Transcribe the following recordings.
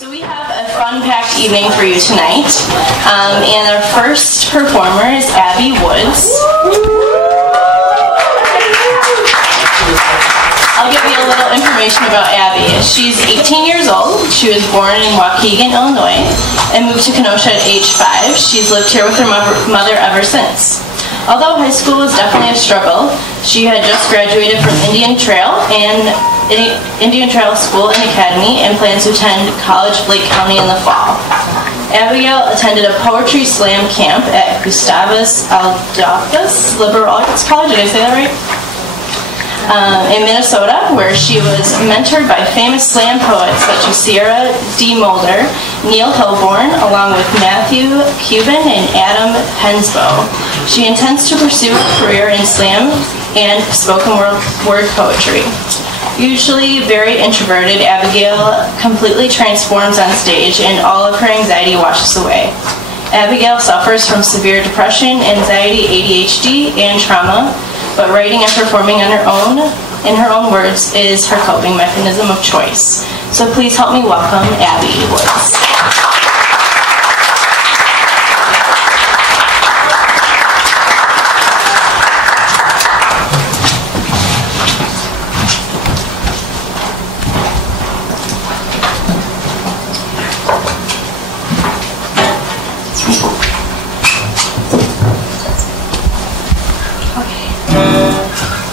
So we have a fun-packed evening for you tonight, and our first performer is Abby Woods. I'll give you a little information about Abby. She's 18 years old. She was born in Waukegan, Illinois, and moved to Kenosha at age 5. She's lived here with her mother ever since. Although high school was definitely a struggle, she had just graduated from Indian Trail School and Academy and plans to attend college Lake County in the fall. Abigail attended a poetry slam camp at Gustavus Adolphous Liberal Arts College. Did I say that right? In Minnesota, where she was mentored by famous slam poets such as Demoulder, Hillborn, along with Matthew Cuban and Henzbo. She intends to pursue a career in slam and spoken word poetry. Usually very introverted, Abigail completely transforms on stage and all of her anxiety washes away. Abigail suffers from severe depression, anxiety, ADHD, and trauma, but writing and performing on in her own words, is her coping mechanism of choice. So please help me welcome Abby Woods.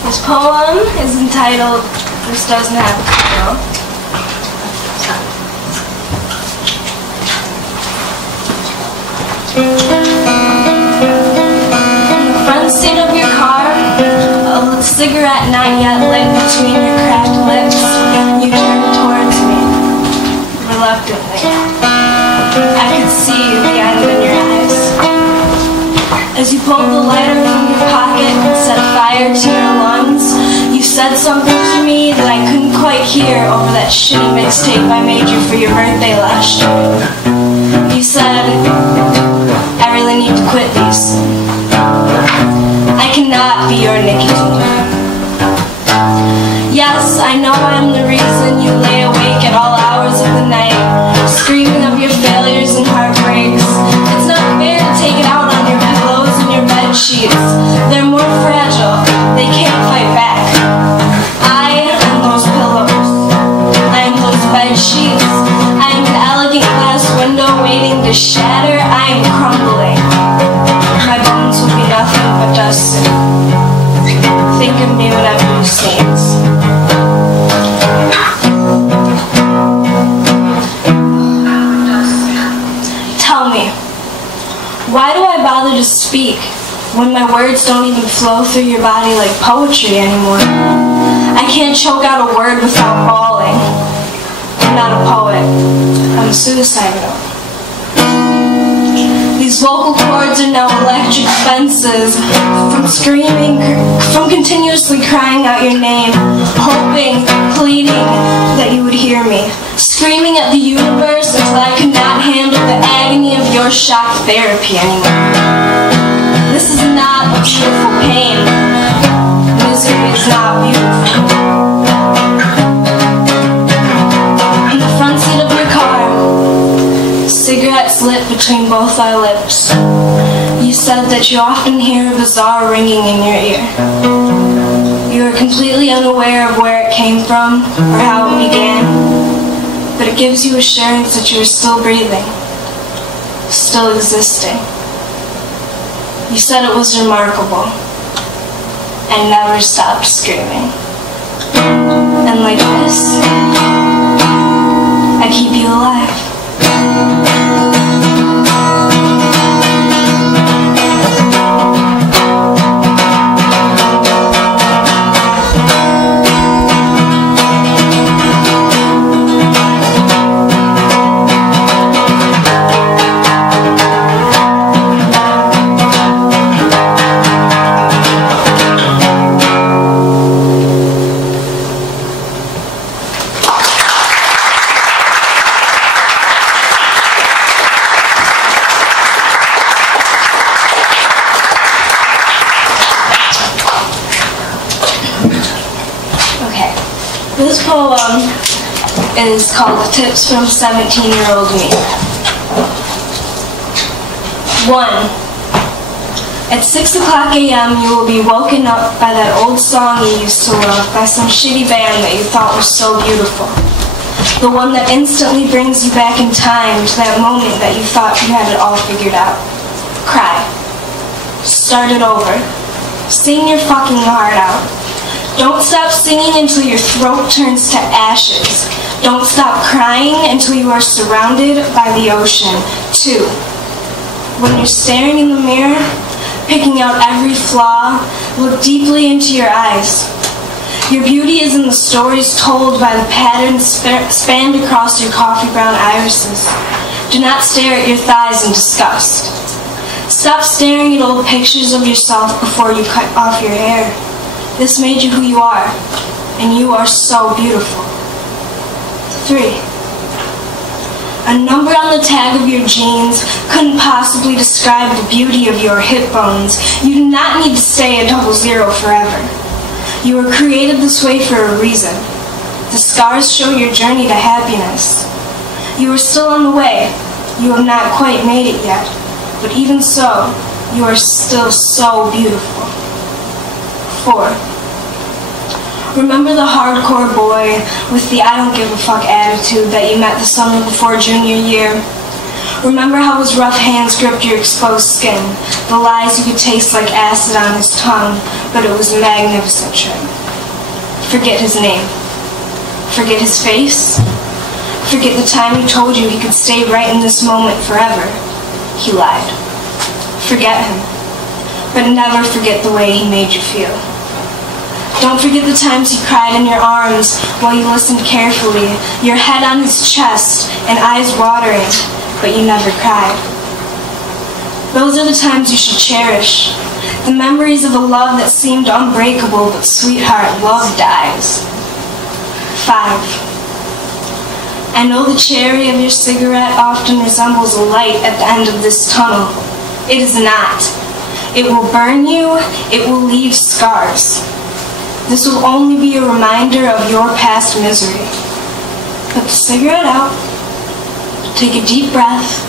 This poem is entitled, "This Doesn't Have a Title." In the front seat of your car, a cigarette not yet lit between your cracked lips, you turn towards me, reluctantly. I could see the end in your eyes. As you pulled the lighter from your pocket and set fire to your lungs, you said something to me that I couldn't quite hear over that shitty mixtape I made you for your birthday last year. You said, "I really need to quit these. I cannot be your nicotine." Yes, I know I'm the reason you lay awake at all hours of the night, screaming of your failures and heartbreaks. It's not fair to take it out on your pillows and your bed sheets. They're more fragile. They can't fight back. I am those pillows. I am those bed sheets. I am an elegant glass window waiting to shatter. I am crumbling. My bones will be nothing but dust soon. Think of me whenever you sneeze. Tell me, why do I bother to speak when my words don't even flow through your body like poetry anymore? I can't choke out a word without bawling. I'm not a poet. I'm a suicide note. These vocal cords are now electric fences from continuously crying out your name, hoping, pleading that you would hear me, screaming at the universe until I could not handle the agony of your shock therapy anymore. This is not a beautiful pain. Misery is not beautiful. In the front seat of your car, cigarettes lit between both our lips. You said that you often hear a bizarre ringing in your ear. You are completely unaware of where it came from or how it began, but it gives you assurance that you are still breathing, still existing. You said it was remarkable, and never stopped screaming. And like this, I keep you alive. This poem is called Tips from 17-Year-Old Me. 1. At 6 o'clock a.m. you will be woken up by that old song you used to love by some shitty band that you thought was so beautiful. The one that instantly brings you back in time to that moment that you thought you had it all figured out. Cry. Start it over. Sing your fucking heart out. Don't stop singing until your throat turns to ashes. Don't stop crying until you are surrounded by the ocean. 2. When you're staring in the mirror, picking out every flaw, look deeply into your eyes. Your beauty is in the stories told by the patterns spanned across your coffee brown irises. Do not stare at your thighs in disgust. Stop staring at old pictures of yourself before you cut off your hair. This made you who you are, and you are so beautiful. 3. A number on the tag of your jeans couldn't possibly describe the beauty of your hip bones. You do not need to stay a 00 forever. You were created this way for a reason. The scars show your journey to happiness. You are still on the way. You have not quite made it yet. But even so, you are still so beautiful. 4. Remember the hardcore boy with the I don't give a fuck attitude that you met the summer before junior year? Remember how his rough hands gripped your exposed skin, the lies you could taste like acid on his tongue, but it was a magnificent trip. Forget his name. Forget his face. Forget the time he told you he could stay right in this moment forever. He lied. Forget him. But never forget the way he made you feel. Don't forget the times he cried in your arms while you listened carefully, your head on his chest and eyes watering, but you never cried. Those are the times you should cherish. The memories of a love that seemed unbreakable, but sweetheart, love dies. 5. I know the cherry of your cigarette often resembles a light at the end of this tunnel. It is not. It will burn you. It will leave scars. This will only be a reminder of your past misery. Put the cigarette out, take a deep breath,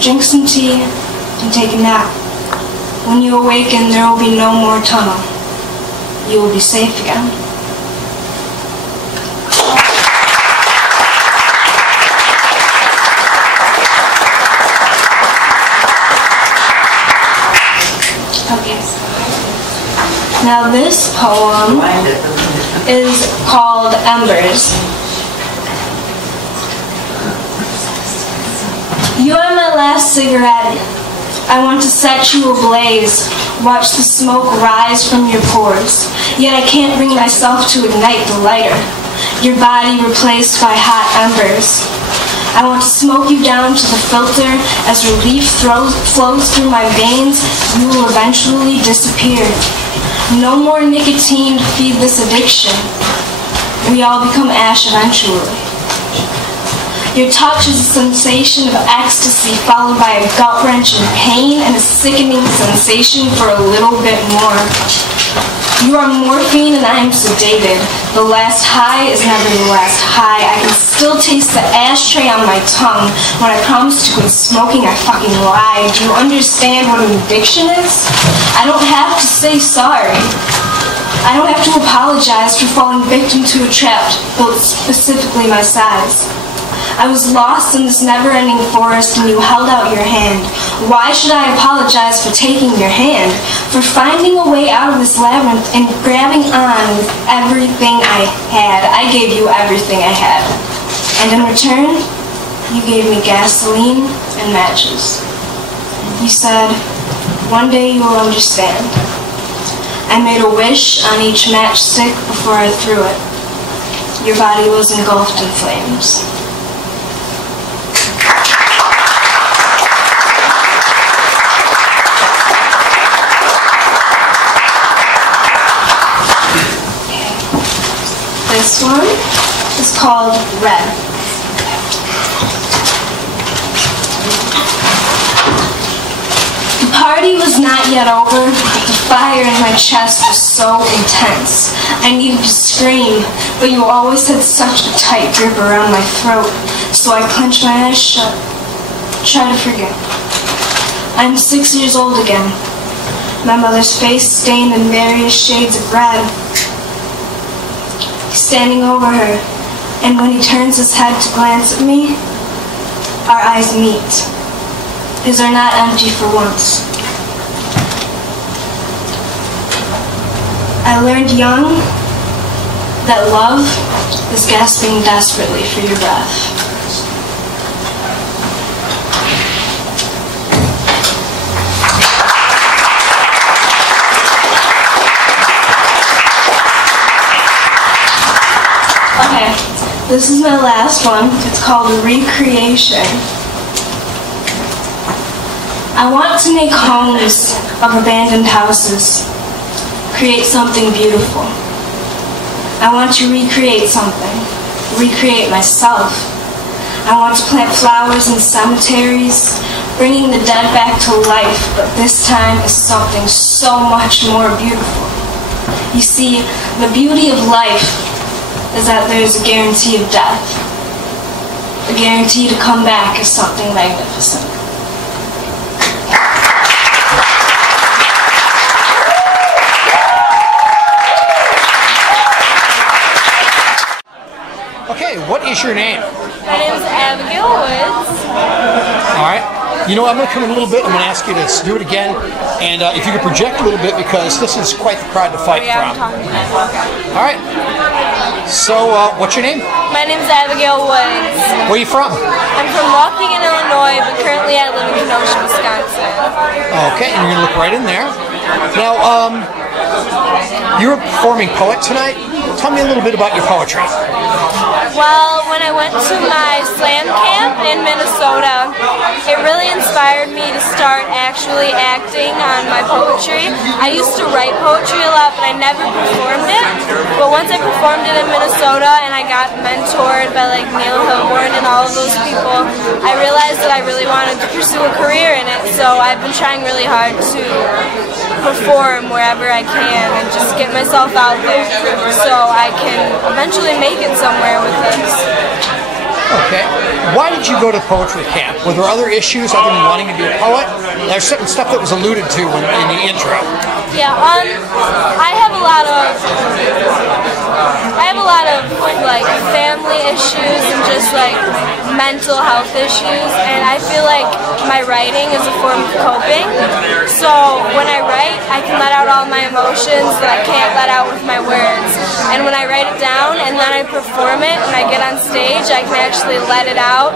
drink some tea, and take a nap. When you awaken, there will be no more tunnel. You will be safe again. Okay. Now this poem is called Embers. You are my last cigarette. I want to set you ablaze, watch the smoke rise from your pores. Yet I can't bring myself to ignite the lighter, your body replaced by hot embers. I want to smoke you down to the filter. As relief flows through my veins, you will eventually disappear. No more nicotine to feed this addiction. We all become ash eventually. Your touch is a sensation of ecstasy followed by a gut-wrenching pain and a sickening sensation for a little bit more. You are morphine and I am sedated. The last high is never the last high. I can still taste the ashtray on my tongue. When I promised to quit smoking, I fucking lied. Do you understand what an addiction is? I don't have to say sorry. I don't have to apologize for falling victim to a trap built specifically my size. I was lost in this never-ending forest and you held out your hand. Why should I apologize for taking your hand? For finding a way out of this labyrinth and grabbing on with everything I had. I gave you everything I had. And in return, you gave me gasoline and matches. You said, one day you will understand. I made a wish on each matchstick before I threw it. Your body was engulfed in flames. This one is called Red. The party was not yet over, but the fire in my chest was so intense. I needed to scream, but you always had such a tight grip around my throat, so I clenched my eyes shut. Try to forget. I'm 6 years old again. My mother's face stained in various shades of red. He's standing over her, and when he turns his head to glance at me, our eyes meet. His are not empty for once. I learned young that love is gasping desperately for your breath. Okay, this is my last one. It's called Recreation. I want to make homes of abandoned houses. Create something beautiful. I want to recreate something. Recreate myself. I want to plant flowers in cemeteries, bringing the dead back to life, but this time is something so much more beautiful. You see, the beauty of life is that there's a guarantee of death. A guarantee to come back is something magnificent. Okay, what is your name? My name is Abigail Woods. All right. You know, I'm going to come in a little bit. I'm going to ask you to do it again. And if you could project a little bit, because this is quite the crowd to fight from. All right. So, what's your name? My name is Abigail Woods. Where are you from? I'm from Waukegan, Illinois, but currently I live in Kenosha, Wisconsin. Okay, and you're going to look right in there. Now, you're a performing poet tonight. Tell me a little bit about your poetry. Well, when I went to my slam camp in Minnesota, it really inspired me to start actually acting on my poetry. I used to write poetry a lot, but I never performed it. But once I performed it in Minnesota and I got mentored by like Hillborn and all of those people, I realized that I really wanted to pursue a career in it. So I've been trying really hard to perform wherever I can and just get myself out there so I can eventually make it somewhere with this. Okay. Why did you go to poetry camp? Were there other issues other than wanting to be a poet? There's certain stuff that was alluded to in the intro. Yeah, I have a lot of like family issues and just like mental health issues, and I feel like my writing is a form of coping. So when I write, I can let out all my emotions that I can't let out with my words. And when I write it down and then I perform it and I get on stage, I can actually let it out.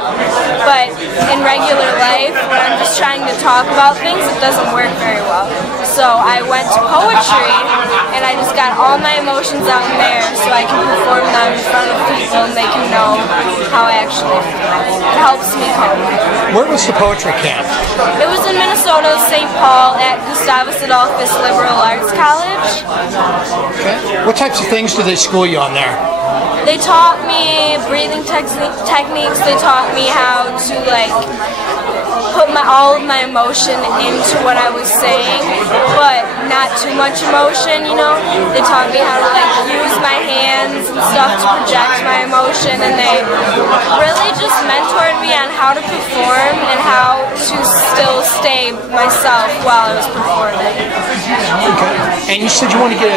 But in regular life, when I'm just trying to talk about things, it doesn't work very well. So I went to poetry and I just got all my emotions out in there so I can perform them in front of people and they can know how I actually feel. It helps me cope. Where was the poetry camp? It was in Minnesota, St. Paul, at Gustavus Adolphous Liberal Arts College. Okay. What types of things do they school you on there? They taught me breathing techniques. They taught me how to like put all of my emotion into what I was saying, but not too much emotion, you know. They taught me how to like use my hands and stuff to project my emotion, and they really just mentored me on how to perform and how to still stay myself while I was performing. Okay. And you said you want to get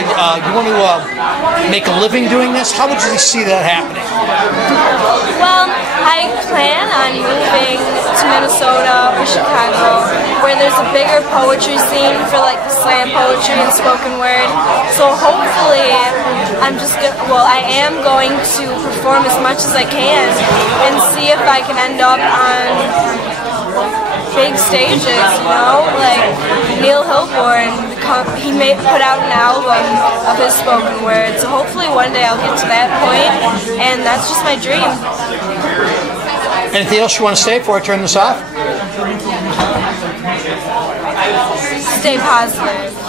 make a living doing this. How would you see that happening? Well, I plan on moving to Minnesota or Chicago, where there's a bigger poetry scene for like the slam poetry and spoken word. So hopefully, I am going to perform as much as I can and see if I can end up on big stages, you know, like Hillborn. He put out an album of his spoken word, so hopefully one day I'll get to that point, and that's just my dream. Anything else you want to say before I turn this off? Stay positive.